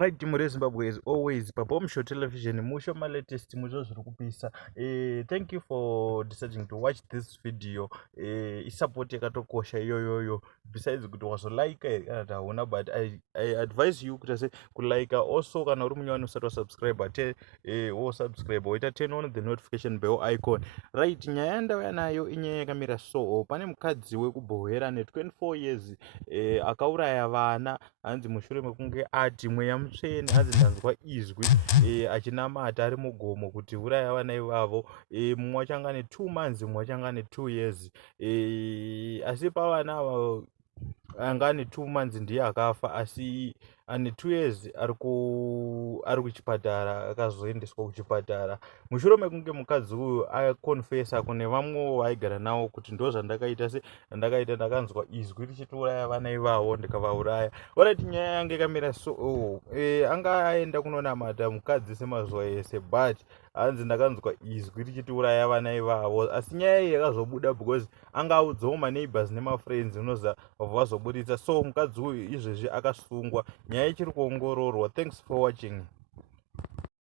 Right, team Zimbabwe as always, Pabom Show Television, Musho my latest Muzos. Thank you for deciding to watch this video. Support Kosha yo. Besides, good was like but I advise you to say like also can subscribe or subscribe or turn on the notification bell icon. Right, Nyanda Nayo in Camera so Mukadzi WekuBuhera 24 years, Akauraya Vana, Hanzi Mushure ati mweya mutsvene Hanzi Ndanzi izwi achinamata ari mugomo kuti uraya vana ivavo, mumwe wachanga ne2 months mumwe wachanga ne2 years, asi pavana ava anga ane 2 months ndiye akafa, asi ane 2 years ari kuchipatara, akazoendeswa kuchipatara mushure mekunge mukadzi uyu akonfesa kune vamwe vaigara navo kuti ndo zvandakaita ndakaita ndakanzwa izwi richitouraya vana ivavo ndikavauraya. Orati nyaya yange ikamira so anga aenda kunonamata mukadzi semazuva ese, but hanzi ndakanzwa izwi richitouraya vana ivavo, asi nyaya iyi yakazobuda because anga audzawo maneighbors nemafriends unoza vazoburitsa, so mukadzi uyu izvezvi akasungwa, nyaya ichiri kuongororwa. Thanks for watching.